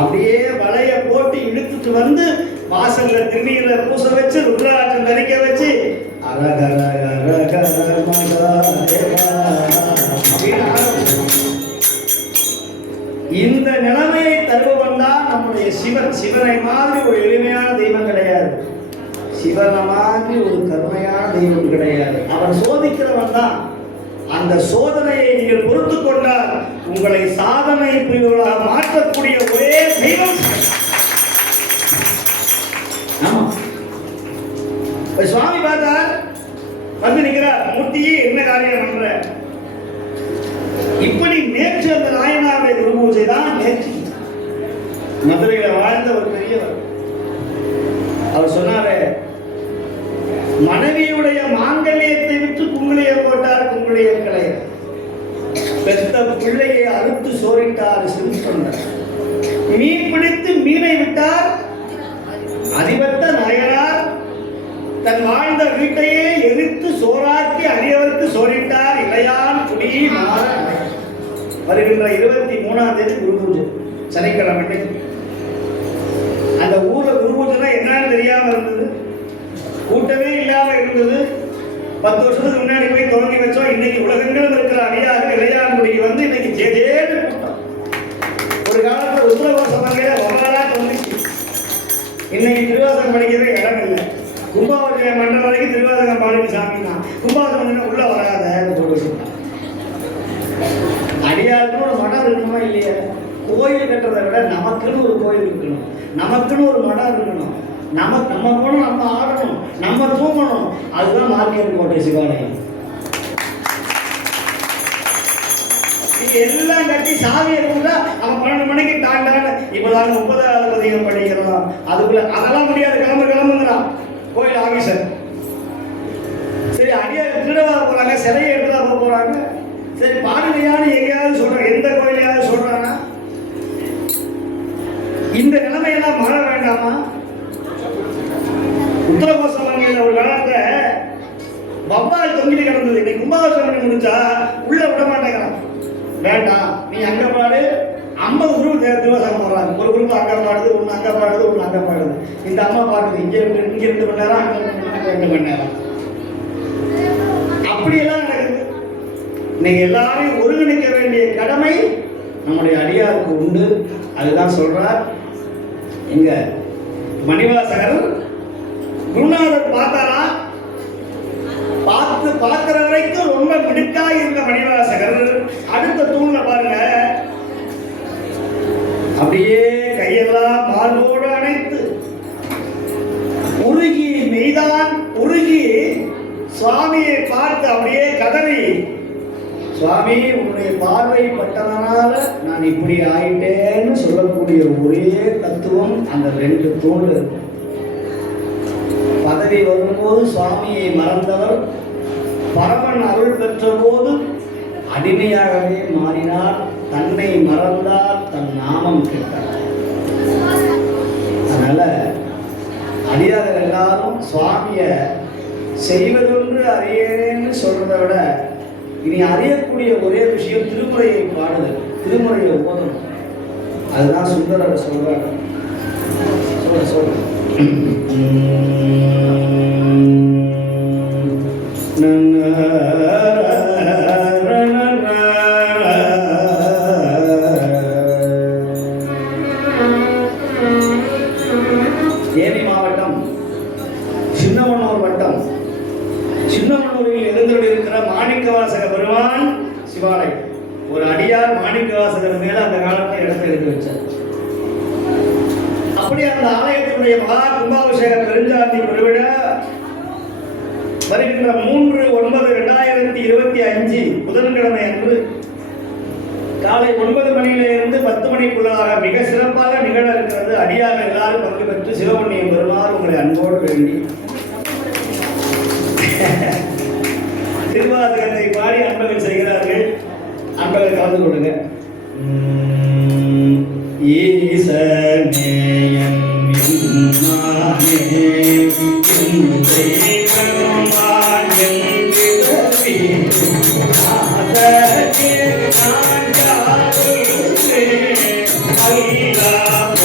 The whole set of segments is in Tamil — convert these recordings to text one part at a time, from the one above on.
அப்படியே வலைய போட்டு இழுத்துட்டு வந்து வாசல்ல திருநீரை பூச வச்சு ருத்ராட்சம் தரிக்க வச்சு இந்த நிலைமையை தருபவன் தான் நம்முடைய சிவன். சிவனை மாதிரி ஒரு எளிமையான தெய்வம் கிடையாது, சிவனை மாதிரி ஒரு கருணையான தெய்வம் கிடையாது. அவன் சோதிக்கிறவன் தான். அந்த சோதனையை நீங்கள் பொறுத்து கொண்டால் உங்களை சாதனை புரிவர்களாக மாற்றக்கூடிய ஒரே தெய்வம். ஆமா, சுவாமி பார்த்தார், வந்து நிற்கிறார், மூர்த்தியே என்ன காரியம் பண்ற? இப்படி நேற்று அந்த நாயனாருடைய குரு பூஜை தான். நேற்று மதுரையில வாழ்ந்த ஒரு பெரியவர் அவர் சொன்னாரு, மனைவியுடைய மாங்கல்யத்தை விட்டு குங்குளிய போட்டார், குங்குளிய கலைய பெத்த பிள்ளையை அறுத்து சோறிட்டார் சிறுத்தொண்டர், மீன் பிடித்து மீனை விட்டார் அதிபத்த நாயனார், தன் வாழ்ந்த வீட்டையே எரித்து சோறாக்கி அடியவருக்கு சோறிட்டார் இளையான் குடி மாற. வருகின்ற 23ஆம் தேதி குரு பூஜை, சனிக்கிழமை. அந்த ஊர்ல குரு பூஜைனா என்னன்னு தெரியாம இருந்தது, கூட்டமே இல்லாம இருந்தது. 10 வருஷத்துக்கு முன்னாடி போய் தொடங்கி வச்சோம். இன்னைக்கு உலகங்களும் இருக்கிற அடியாக இளையான்குடிக்கு வந்து இன்னைக்கு ஜேஜேன்னு கூட்டம். ஒரு காலத்துல உத்தரகோச வகையில வரலாறு வந்துச்சு. இன்னைக்கு திருவாசகம் படிக்கிற இடம் இல்லை. கும்பாபிஷேகம் மண்டலம் வரைக்கும் திருவாசகம் பாடிக்கு சாமி தான். கும்பாபிஷேகம் உள்ள வராத போட்டு அடியாருக்குன்னு ஒரு மடம் இருக்கணுமா இல்லையா? கோயில் கட்டுறதை விட நமக்குன்னு ஒரு கோயில் இருக்கணும், நமக்குன்னு ஒரு மடம் இருக்கணும். நம்ம போகணும், நம்ம ஆடணும், நம்ம தூங்கணும். அதுதான் மார்க்கெட் கோட்டை சிவாலயம். எல்லாம் கட்டி சாவி இருந்தா அவன் 12 மணிக்கு தாண்டான இப்பதான் 30வது பதிகம் படிக்கிறோம். அதுக்குள்ள அதெல்லாம் முடியாது, கிளம்புங்கிறான் கோயில் ஆபீசர். சரி, அடியார் திருடவா போறாங்க, சிலையை எடுத்துதா போறாங்க. சரி, பாடலையான்னு எங்கேயாவது சொல்றாங்க, எந்த கோயிலையாவது சொல்றாங்க. இந்த நிலைமையெல்லாம் மாற வேண்டாமா? உத்தரகோச வங்கியில் ஒரு காலத்துல வவ்வால் தொங்கிட்டு கிடந்தது. இன்னைக்கு கும்பாபிஷேகம் முடிஞ்சா உள்ள விட மாட்டேங்கிறான். வேண்டாம், நீ அங்க பாடு. 50 குரூப் திருவாசகம் போடுறாங்க. ஒரு குரூப் அங்க பாடுது, ஒன்று அங்க பாடுது, ஒன்று அங்க பாடுது. இந்த அம்மா பாடுது இங்க 2 மணி நேரம், அங்க 2 மணி நேரம். அப்படியெல்லாம் நடக்குது. நீங்க எல்லாரையும் ஒருங்கிணைக்க வேண்டிய கடமை நம்முடைய அடியாருக்கு உண்டு. அதுதான் சொல்றார் எங்க மணிவாசகர். குருநாதர் பார்த்தாரா? பார்க்கிற வரைக்கும் ரொம்ப மிடுக்கா இருந்த மணிவாசகர் அடுத்த தூண்ல பாருங்க, அப்படியே கையெல்லாம் மார்போடு அணைத்து உருகி மெய்தான் உருகி சுவாமியை பார்த்து அப்படியே கதறி, சுவாமி உன்னுடைய பார்வை பட்டதனால நான் இப்படி ஆயிட்டேன்னு சொல்லக்கூடிய ஒரே தத்துவம் அந்த 2 தூண். பதவி வரும்போது சுவாமியை மறந்தவர் பரமன் அருள் பெற்ற போது அடிமையாகவே மாறினார். தன்னை மறந்தால் தன் நாமம் கேட்டார். அதனால அடியார்கள் எல்லாரும் சுவாமிய செய்வதொன்று அறியேன்னு சொல்றதை விட இனி அறியக்கூடிய ஒரே விஷயம் திருமுறையை பாடுதல், திருமுறையை ஓதணும். அதுதான் சுந்தரர் சொல்றாங்க. சொல்ற தேனி மாவட்டம் சின்னமனூர் வட்டம், சின்னமனூரில் எழுந்திருக்கிற மாணிக்கவாசக பெருமான் சிவாலயம். ஒரு அடியார் மாணிக்கவாசகர் மேல அந்த காலத்தில் இடத்தை எடுத்து வச்சார். அப்படி அந்த ஆலயத்தினுடைய மகா கும்பாபிஷேக பெருஞ்சாந்தி பெருவிழா வருகின்ற 3/9/2025 புதன்கிழமை அன்று காலை 9 மணியிலிருந்து 10 மணிக்குள்ளாக மிக சிறப்பாக நிகழ இருக்கிறது. அடியார்கள் எல்லாரும் பங்கு பெற்று சிவபுண்ணியம் பெறுமாறு உங்களை அன்போடு வேண்டி திருவாசகத்தை பாடி அன்பர்கள் செய்கிறார்கள். அன்பர்கள் கலந்து கொடுங்க. ஈசனேயம் Allah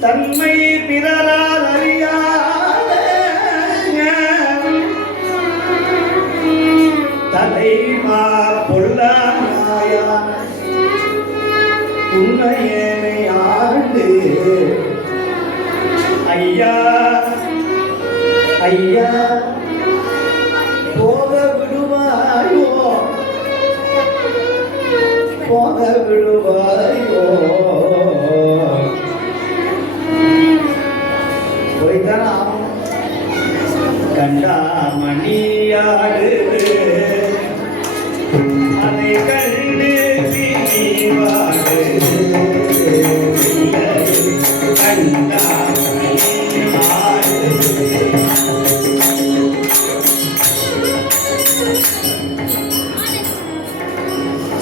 தன்மை பிறரால் அறியா ஐயா ஐயா போக விடுவாயோ போக விடுவாயோ போய்தான ஆகும் கண்டா மணியாடு அதை கண்டு பிரிவாடு கண்டா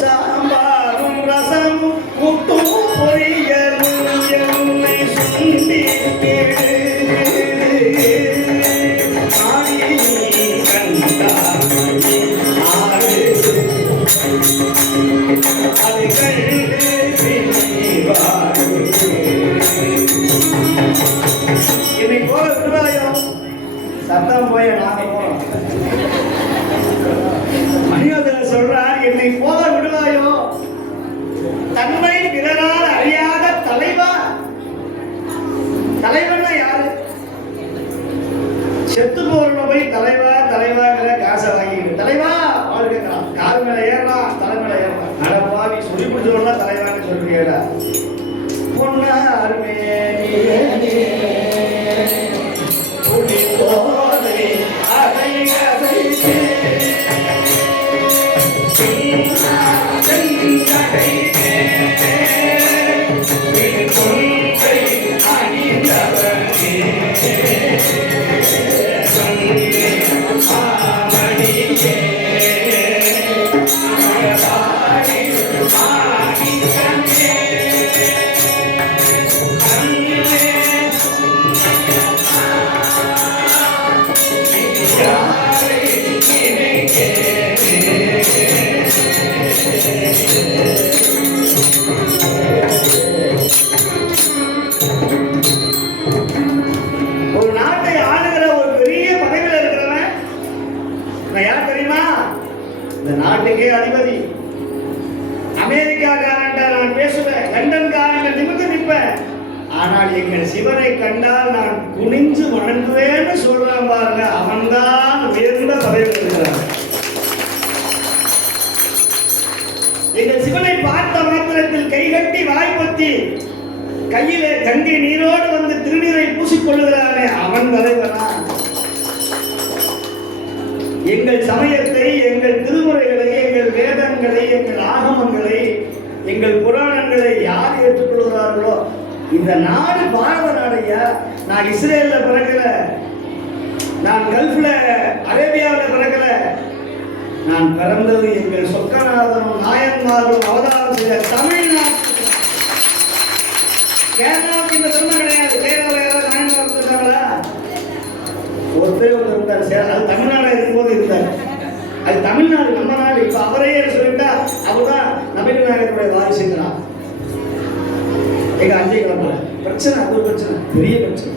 சாம்பாரும் ரசமும் முட்டும் பொரியலும் என்னை சுண்டி சத்தம் போய் நாங்க போறோம். மணியோதர் சொல்றார், என்னை போக விடுவாயோ தன்மை பிறரால் அறியாத தலைவா. தலைவன்னா யாரு? செத்து போறவங்க போய் தலைவா தலைவாங்கிற காசை வாங்கிக்கிட்டு தலைவா ஆள் கேட்கறான். கால் மேல ஏறலாம், தலை மேல ஏறலாம். நடப்பா நீ சொல்லி பிடிச்சவனா தலைவான்னு சொல்றீங்களா? பொண்ணா அருமே ஒரு நாட்டை ஆளுகிற ஒரு பெரிய பதவியில் இருக்கிறவன் நான் யார் தெரியுமா? இந்த நாட்டுக்கே அதிபதி. அமெரிக்காக்காரன் நான் பேசுவேன், லண்டன்காரன் நிமிர்ந்து நிற்பேன். ஆனால் எங்கள் சிவனை கண்டால் நான் குனிஞ்சு வணங்குவேன்னு சொல்றான் பாருங்க, அவன்தான் உயர்ந்த பதவியில் இருக்கிறான். எங்கள் சிவனை பார்த்த மாத்திரத்தில் கைகட்டி வாய்ப்பத்தி கையிலே கங்கை நீரோடு வந்து திருநீரை பூசிக்கொள்ளுகிறானே அவன் தலைவனா? எங்கள் சமயத்தை, எங்கள் திருமுறைகளை, எங்கள் வேதங்களை, எங்கள் ஆகமங்களை, எங்கள் புராணங்களை யார் ஏற்றுக்கொள்கிறார்களோ இந்த நாடு பாரத நாடையா. நான் இஸ்ரேல்ல பிறக்கல, நான் கல்ஃப்ல அரேபியாவில் பிறக்கல. நான் பிறந்தது எங்கள் சொக்கநாதனும் நாயன்மாரும் அவதாரம் செய்த தமிழ்நாடு. கேரளாவுக்கு இந்த பெருமை கிடையாது. கேரளாவில் யாராவது நாயன்மார் இருக்காங்களா? ஒருத்தர் இருந்தார். அது தமிழ்நாடு இருக்கும்போது இருந்தார். அது தமிழ்நாடு, நம்ம நாடு. இப்ப அவரையே சொல்லிட்டா அவர்தான் நபிகள் நாயகத்துடைய வாரிசுங்கிறான். எங்க அஞ்சை கிளம்புல பிரச்சனை, அது ஒரு பிரச்சனை, பெரிய பிரச்சனை.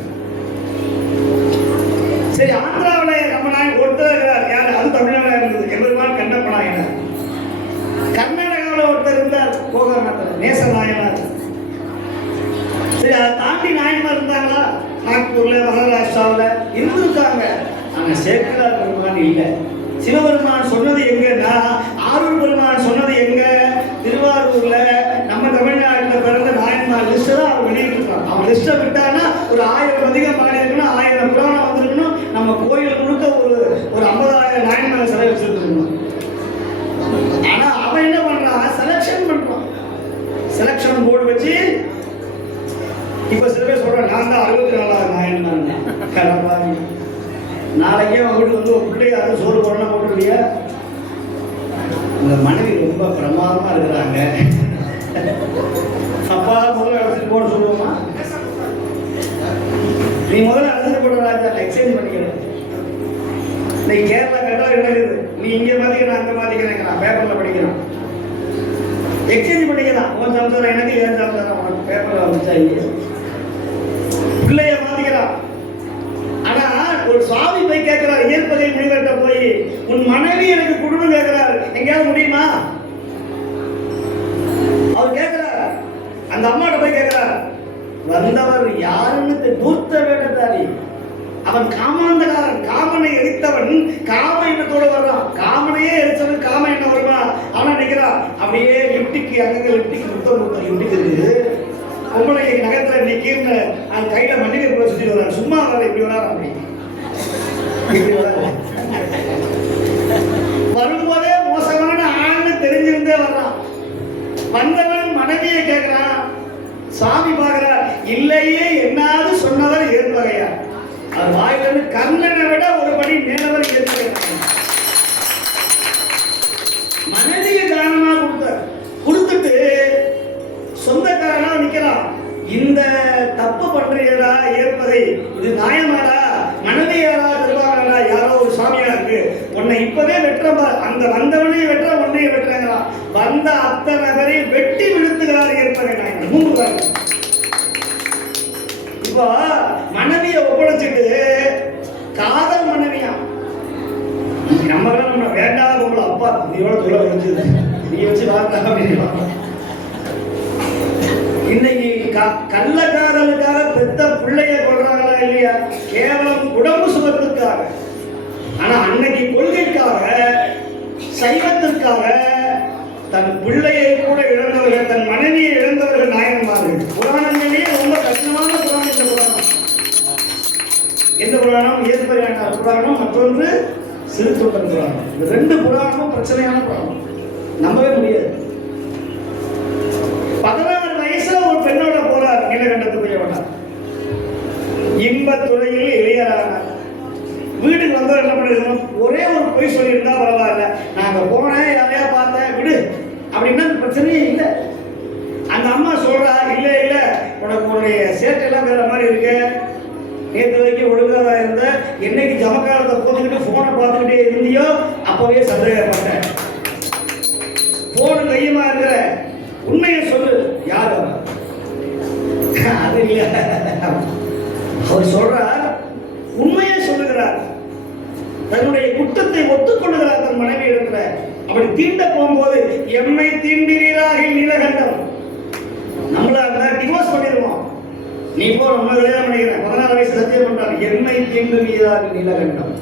சரி, ஆந்திராவில் நம்ம நாயகம் ஒருத்தர் இருக்கிறார். யாரு? அது தமிழ்நாடு இருந்தது. எம்பெருமான் கண்ணப்ப நாயனார். கர்நாடகாவில் ஒருத்தர் இருந்தார், கோகர்நாத்தில் நேசநாயனார். சரி, அதை தாண்டி நாயன்மார் இருந்தாங்களா? நாக்பூர்ல, மகாராஷ்டிராவில் இருந்திருக்காங்க. ஆனா சேக்கலார் பெருமான் இல்லை. சிவபெருமான் சொன்னது எங்கன்னா, ஆரூர் பெருமான் சொன்னது எங்க? திருவாரூர்ல நம்ம தமிழ்நாட்டில் பிறந்த நாயன்மார் லிஸ்ட் தான் அவர் வெளியிட்டிருக்கான். அவன் லிஸ்ட்டை விட்டானா ஒரு 1000 அதிகம் பாடி இருக்கணும், 1000 புராணம் வந்திருக்கணும். நம்ம கோயில் முழுக்க ஒரு 50,000 நாயன்மார் சிலை வச்சிருக்கணும். ஆனா அவன் என்ன பண்றான்? செலக்ஷன் பண்றான். செலக்ஷன் போர்டு வச்சு இப்ப சில பேர் சொல்றான், நான் தான் 64வது நாயன்மார். நாளைக்கே அவங்க வீட்டு வந்து ஒரு பிள்ளைய அது சோறு போடணும் போட்டு இல்லையா? உங்க மனைவி ரொம்ப பிரமாதமா இருக்கிறாங்க, அப்பா முதல்ல எடுத்துட்டு போட சொல்லுவோமா? நீ முதல்ல எடுத்துட்டு போட ராஜா, எக்ஸ்சேஞ்ச் பண்ணிக்கிறேன். நீ கேரளா கேட்டா என்ன இருக்குது? நீ இங்க மாத்திக்க, நான் அங்க மாத்திக்கிறேன். பேப்பர்ல படிக்கிறான். எக்ஸ்சேஞ்ச் பண்ணிக்கலாம். உன் சம்சாரம் எனக்கு, ஏன் சம்சாரம் உனக்கு. பேப்பர்ல வந்துச்சா இல்லையா? பிள்ளைய மாத்திக்கிறான். ஆனா ஒரு சுவாமி போய் கேட்கிறார், இயற்பகை முனிவர்கிட்ட போய், உன் மனைவி எனக்கு குடும்பம் கேட்கிறார், எங்கேயாவது முடியுமா? அவர் கேட்கிறார், அந்த அம்மாட்ட போய் கேட்கிறார், வந்தவர் யாருன்னு தூர்த்த வேடத்தை அவன் காமாந்தகாரன், காமனை எரித்தவன் காம எண்ணத்தோடு வர்றான். காமனையே எரித்தவன் காம எண்ணம் வருமா? அவன் நினைக்கிறான் அப்படியே லிப்டிக்கு அங்கங்க லிப்டிக்கு முத்தம் லிப்டிக்கு இருக்குது உங்களை நகரத்துல இன்னைக்கு அந்த கையில மல்லிகை பூ சுத்தி வர்றான். சும்மா வர இப்படி வரான். அப்படி வரும்போதே மோசமான ஆள்னு தெரிஞ்சிருந்தே வர்றான். வந்தவன் மனைவியை கேட்கிறான். சாமி பார்க்கிறார். இல்லையே என்னாவது சொன்னவர் ஏற்பகையா. அவர் வாயிலிருந்து கண்ணனை விட ஒரு படி மேலவர் ஏற்பகையா. மனைவியை தானமா கொடுத்துட்டு சொந்தக்காரனா நிக்கிறான். இந்த தப்பு பண்றீங்களா ஏற்பதை இது நியாயமாடா? மனைவி யாரா தருவாங்களா? யாரோ ஒரு சாமியா இருக்கு உன்னை இப்பவே வெட்டுற, அந்த வந்தவனையும் வெட்டுற உன்னையும் வெட்டுறாங்களா? வந்த அத்தனை பேரை வெட்டி விழுத்துகிறார் ஏற்பதை. மூன்று இப்போ மனைவியை ஒப்படைச்சிட்டு காதல் மனைவியா நம்ம வேண்டாத உங்களை அப்பா நீயோட தொலை வச்சது நீ வச்சு வார்த்தா அப்படின்னு இன்னைக்கு கள்ளக்காரலுக்காக பெத்த பிள்ளைய கொள்றாங்களா இல்லையா? கேவலம் உடம்பு சுகத்துக்காக. ஆனா அன்னைக்கு கொள்கைக்காக சைவத்திற்காக தன் பிள்ளையை கூட இழந்தவர்கள், தன் மனைவியை இழந்தவர்கள் நாயன்மார்கள். புராணங்களிலேயே ரொம்ப கடினமான புராணம் இந்த புராணம். எந்த புராணம்? ஏற்பரையான புராணம், மற்றொன்று சிறுத்தொண்டர் புராணம். இந்த ரெண்டு புராணமும் பிரச்சனையான புராணம், நம்பவே முடியாது. 16 வயசுல ஒரு பெண்ணோட போறார் நீலகண்டத்துக்குரியவனா. இன்பத்துறையில் இளையரானார். வீட்டுக்கு வந்தவர் என்ன பண்ணிருக்கணும்? ஒரே ஒரு பொய் சொல்லியிருந்தா பரவாயில்ல, நாங்க போனேன் யாரையா பார்த்தேன் விடு அப்படின்னா பிரச்சனையே இல்லை. அந்த அம்மா சொல்றா, இல்ல இல்ல உனக்கு உன்னுடைய சேட்டெல்லாம் வேற மாதிரி இருக்கு, நேற்று வரைக்கும் ஒழுங்காக இருந்த, என்னைக்கு ஜமக்காலத்தை போட்டுக்கிட்டு போனை பார்த்துக்கிட்டே இருந்தியோ அப்பவே சந்தேகப்பட்டேன். போனு கையமா இருக்கிற உண்மையை சொல்லு. யார் அது இல்ல, அவர் சொல்றார் உண்மையை சொல்லுகிறார். தன்னுடைய குற்றத்தை ஒத்துக்கொள்ளுகிறார் தன் மனைவி இருக்கிற. அப்படி தீண்ட போகும்போது எம்மை தீண்டினீராக நீலகண்டம். நம்மள டிவோர்ஸ் பண்ணிடுவோம். நீ போ நம்ம கல்யாணம் பண்ணிக்கிறேன். 16 வயசு சத்தியம் பண்றாரு. எம்மை தீண்டினீராக நீலகண்டம்.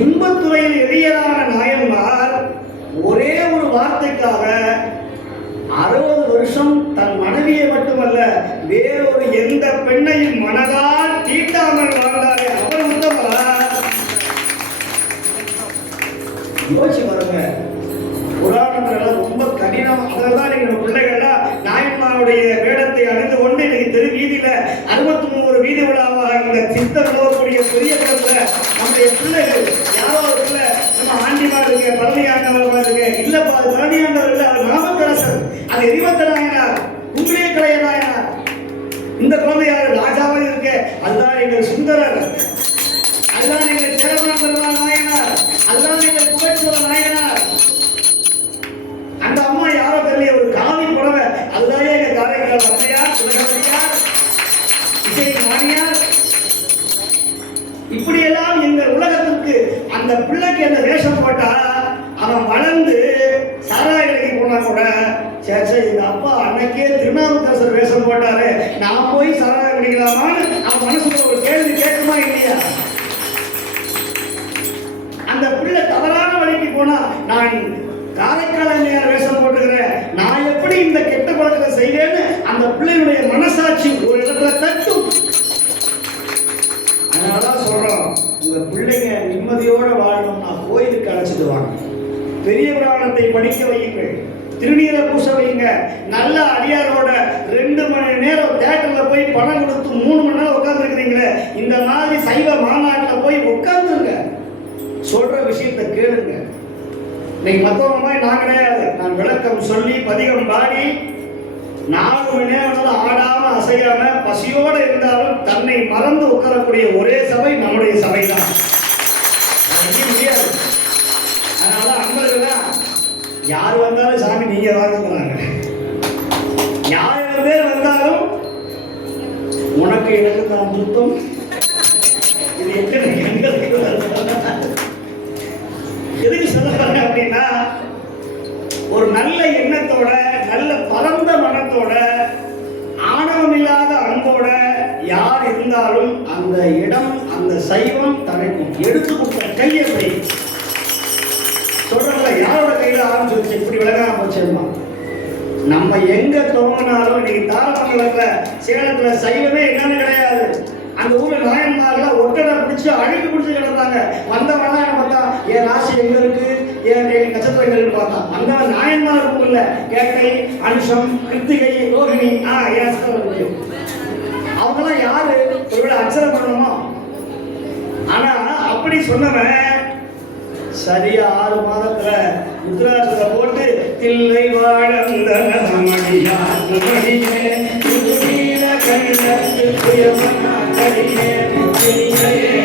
இன்பத்துறையில் எளியரான நாயன்மார் ஒரே ஒரு வார்த்தைக்காக 60 வருஷம் தன் மனைவியை மட்டுமல்ல வேறொரு எந்த பெண்ணையும் மனதால் தீண்டாமல் வாழ்ந்தாரே அவர் உத்தமரா? யோசிச்சு பாருங்க. புராணத்துல ரொம்ப கடினம். அதனால்தான் எங்க பிள்ளைகள்லாம் நாயன்மாருடைய வேடத்தை அணிந்து கொண்டு இன்னைக்கு தெரு வீதியில 63 வீதி விழாவாக இந்த சித்தர் போகக்கூடிய பெரிய இடத்துல நம்முடைய பிள்ளைகள் யாரோ ஒரு பிள்ளை நம்ம ஆண்டிமார் இருக்கு, பழனி ஆண்டவர் இருக்கு, இல்லப்பா அது பழனி ஆண்டவர் இல்லை, அது நாமக்கரசர், அது எரிவத்த நாயனார், குங்குளிய கலைய நாயனார். இந்த குழந்தை யாரு? ராஜாவா இருக்கு, அதுதான் எங்கள் சுந்தரர், அதுதான் எங்கள் சேரவன நாயனார், அதுதான் எங்கள் புகழ்ச்சோர நாயனார். அந்த அம்மா யாரோ தெரியல, ஒரு காவி புடவை, அதுதான் எங்க காரைக்கால் அம்மையார், சுலகவதியார், விஜய் மாணியார். இப்படியெல்லாம் எங்கள் உலகத்திற்கு அந்த பிள்ளைக்கு அந்த வேஷம் போட்டா அவன் வளர்ந்து சாராய கடைக்கு போனா கூட சேச்சா எங்க அப்பா அன்னைக்கே திருநாவுக்கரசர் வேஷம் போட்டாரு, நான் போய் சாராய குடிக்கலாமான்னு அவன் மனசுல ஒரு கேள்வி கேட்குமா இல்லையா? அந்த பிள்ளை தவறான வழிக்கு போனா நான் காரைக்கால் அம்மையார் வேஷம் போட்டுக்கிறேன், நான் எப்படி இந்த கெட்ட பழக்கத்தை செய்வேன்னு அந்த பிள்ளையுடைய மனசாட்சி ஒரு இடத்துல தட்டும். அதனாலதான் சொல்றோம், உங்க பிள்ளைங்க நிம்மதியோட வாழணும்னா கோயிலுக்கு அழைச்சிட்டு வாங்க, பெரிய புராணத்தை படிக்க வையுங்கள், திருநீரை பூச வைங்க, நல்ல அடியாரோட 2 மணி நேரம் தியேட்டர்ல போய் பணம் கொடுத்து 3 மணி நேரம் உட்கார்ந்து இருக்கிறீங்களே, இந்த மாதிரி சைவ மாநாட்டில் போய் உட்கார்ந்துருங்க, சொல்ற விஷயத்தை கேளுங்க. இன்னைக்கு மற்றவங்க மாதிரி நான் கிடையாது. நான் விளக்கம் சொல்லி பதிகம் பாடி 4 மணி நேரம் ஆடாம அசையாம பசியோட இருந்தாலும் தன்னை மறந்து உட்காரக்கூடிய ஒரே சபை நம்முடைய சபை தான். முடியாது. அதனால அன்பர்கள்லாம் யார் வந்தாலும் சாமி நீங்க வாங்குறாங்க, யார் பேர் வந்தாலும் உனக்கு எனக்கு தான் சுத்தம். இது எதுக்கு சொல்லுறாங்க அப்படின்னா, ஒரு நல்ல எண்ணத்தோட, நல்ல பரந்த மனத்தோட, ஆணவம் இல்லாத அன்போட யார் இருந்தாலும் அந்த இடம் அந்த சைவம் தழைக்கும். எடுத்து கொடுத்த கையை போய் சொல்றல யாரோட கையில ஆரம்பிச்சு வச்சு இப்படி விலகாம போச்சுமா. நம்ம எங்க துவங்கினாலும் இன்னைக்கு தாரமங்கலத்துல சேலத்துல சைவமே என்னன்னு கிடையாது. அந்த ஊர்ல நாயன்மார்கள் ஒட்டடை பிடிச்சி அழுக்கு பிடிச்சி கிடந்தாங்க. வந்தவன் என்ன பார்த்தா என் ராசி எங்க இருக்கு, என் நட்சத்திரம் எங்க இருக்கு பார்த்தா வந்தவன் நாயன்மார் இருக்கும் இல்ல கேட்டை அனுஷம் கிருத்திகை ரோகிணி என் முடியும். அவங்கெல்லாம் யாரு ஒருவேளை அச்சரம் பண்ணணுமோ. ஆனா அப்படி சொன்னவன் சரியா 6 மாதத்துல முத்ராசத்தை போட்டு தில்லை வாழ்ந்த மணியா மணியே நீல கண்ணத்து புயமனா கடியே தில்லையே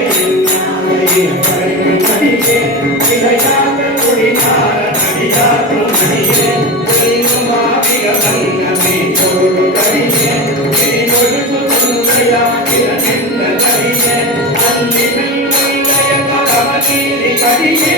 கடியே திலையாக குடிகார நடியா மணியே நீமா விகமன்னமே ஒரு கடியே நீ கொடுத்துயா கிரணிந்த கடியே அன்னி மெல்லைய கரமதீரி கடியே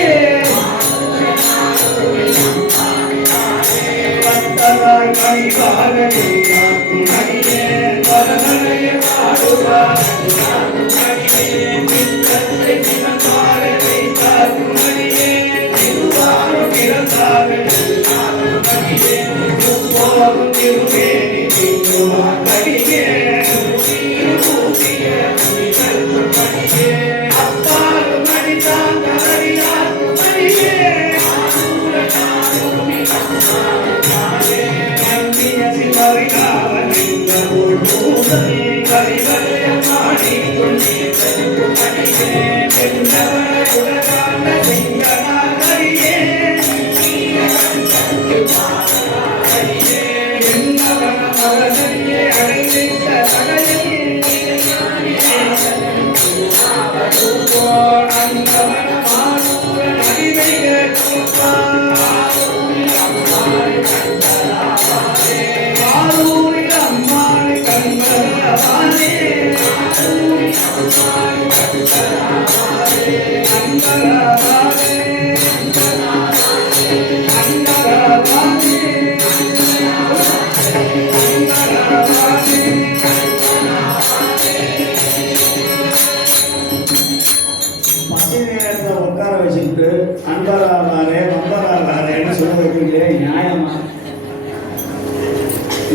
உட்கார வச்சுக்கிட்டு அன்பராகாரே வம்பராகாரேன்னு சொல்ல வைக்கிறீங்களே நியாயமா?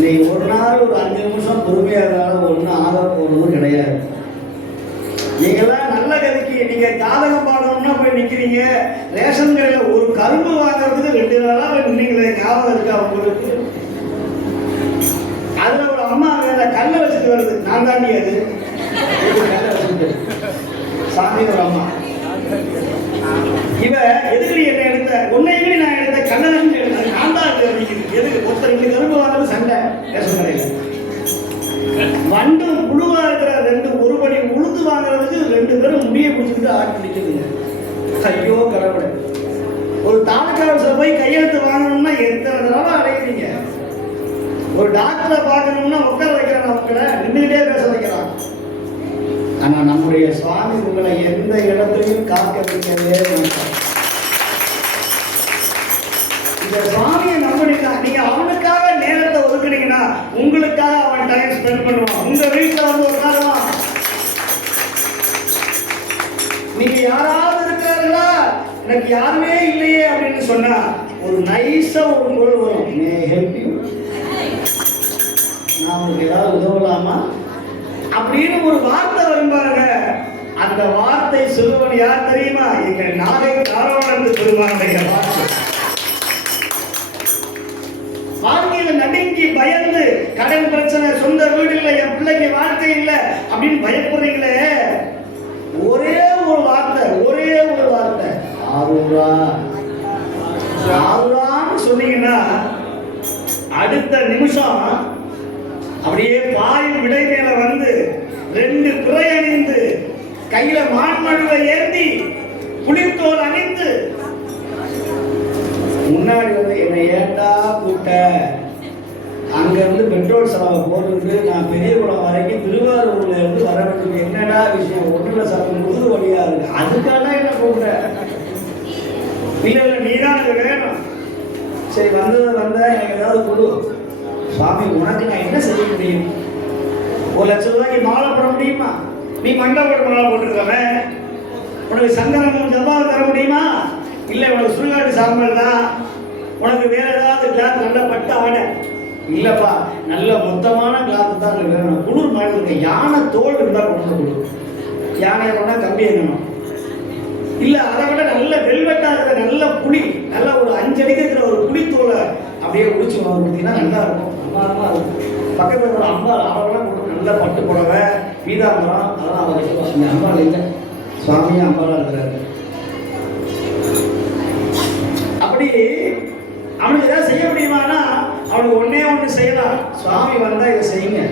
நீங்க ஒரு நாள் ஒரு 5 நிமிஷம் பொறுமையா இருந்தாலும் ஒன்றும் ஆக போகணும் கிடையாது. நீங்களாம் நல்ல கதைக்கு நீங்க ஜாதகம் பாடணும்னா போய் நிக்கிறீங்க. ரேஷன் கடையில ஒரு கரும்பு வாங்குறதுக்கு 2 நாளா நின்னீங்களே, ஞாபகம் இருக்கா உங்களுக்கு? அதுல ஒரு அம்மா வேற கல்லை வச்சுட்டு வருது. நான் தாண்டி அது கல்லை வச்சுட்டு சாமி ஒரு அம்மா இவ எதுக்கு என்ன எடுத்த உன்னையுமே நான் எடுத்த கண்ணன் எடுத்தேன். நான் தான் எதுக்கு ஒருத்தர் இங்க கரும்பு வாங்குறது சண்டை. ரேஷன் கடையில வண்டு புழுவா இருக்கிற 2 ஒரு படி உளுந்து வாங்குறதுக்கு 2 பேரும் முடிய பிடிச்சிக்கிட்டு ஆட்டி நிற்குதுங்க. ஐயோ கடவுளே, ஒரு தாலுகா ஆஃபீஸில் போய் கையெழுத்து வாங்கணும்னா எத்தனை தடவை அடைக்கிறீங்க? ஒரு டாக்டரை பார்க்கணும்னா உட்கார வைக்கிறான், அவங்கள நின்றுகிட்டே பேச வைக்கிறான். ஆனா நம்முடைய சுவாமி உங்களை எந்த இடத்துலையும் காக்க வைக்கவே மாட்டார். இந்த சுவாமியை நம்பினா நீங்க அவனுக்காக நேரத்தை ஒதுக்குனீங்கன்னா உங்களுக்காக அவன் டைம் ஸ்பெண்ட் பண்ணுவான். உங்க வீட்டுல வந்து உட்காருவான். நீங்க யாராவது இருக்கிறார்களா, எனக்கு யாருமே இல்லையே அப்படின்னு சொன்னா ஒரு நைஸா ஒரு குரல் வரும், மே ஹெல்ப் யூ, நான் உங்களுக்கு ஏதாவது உதவலாமா அப்படின்னு ஒரு வார்த்தை வரும்பாருங்க. அந்த வார்த்தை சொல்லுவன் யார் தெரியுமா? எங்க நாகை காரவணந்து பெருமானுடைய வார்த்தை. வாழ்க்கையில நடுங்கி பயந்து கடன் பிரச்சனை, சொந்த வீடு இல்லை, என் பிள்ளைக்கு வாழ்க்கை இல்லை அப்படின்னு பயப்படுறீங்களே, ஒரே ஒரு வார்த்தை ஆரூரா ஆரூரான்னு சொன்னீங்கன்னா அடுத்த நிமிஷம் அப்படியே பாயும் விடை மேல வந்து 2 பிறை அணிந்து கையில மான்மழுவை ஏந்தி புளித்தோல் அணிந்து முன்னாடி வந்து என்னை ஏண்டா கூட்ட, அங்க இருந்து பெட்ரோல் செலவை போட்டு நான் பெரியகுளம் வரைக்கும் திருவாரூர்ல இருந்து வர வேண்டும், என்னடா விஷயம், ஒன்றுல செலவு முதுகு வழியா இருக்கு, அதுக்காக என்ன கூப்பிட்ட? இல்ல நீதான் எனக்கு வேணும். சரி வந்த எனக்கு ஏதாவது கொடு சுவாமி, உனக்கு நான் என்ன செய்ய முடியும்? 1 லட்சம் ரூபாய்க்கு மாலை போட முடியுமா? நீ மண்டபோட மாலை போட்டிருக்கவன் உனக்கு சங்கரம் ஜபாவை தர முடியுமா? இல்லை, உனக்கு சுடுகாடு சாம்பல் தான். உனக்கு வேற ஏதாவது கிளாத் நல்ல பட்டு ஆடை இல்லைப்பா, நல்ல மொத்தமான கிளாத்து தான் வேணும். குளிர் மாநில யானை தோல் இருந்தால் கொண்டு கொடு. யானையை கொண்டா கம்பி எங்கணும். இல்லை, அதை விட நல்ல வெல்வெட்டாக இருக்கிற நல்ல புளி, நல்ல ஒரு 5 அடிக்கு இருக்கிற ஒரு புளித்தோலை அப்படியே உடிச்சு வாங்க கொடுத்தீங்கன்னா நல்லா இருக்கும். அம்மாரமாக இருக்கும். பக்கத்தில் ஒரு அம்மா அவரெல்லாம் கொடுக்கும். நல்ல பட்டு புடவை, பீதாம்பரம், அதெல்லாம் அவர் வச்சுருவாங்க. இந்த அம்பாள் இல்லை, சுவாமியும் அம்பாளாக இருக்கிறாரு. அப்படி அவனுக்கு ஏதாவது செய்ய முடியுமானா அவனுக்கு ஒன்னே ஒன்று செய்யலாம். சுவாமி வந்தா இதை செய்யுங்க.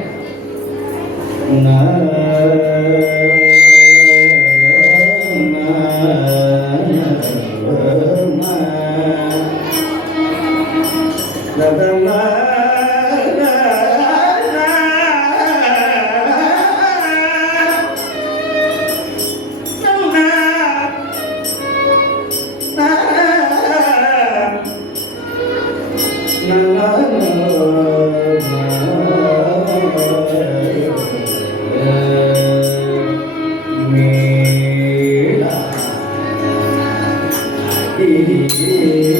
He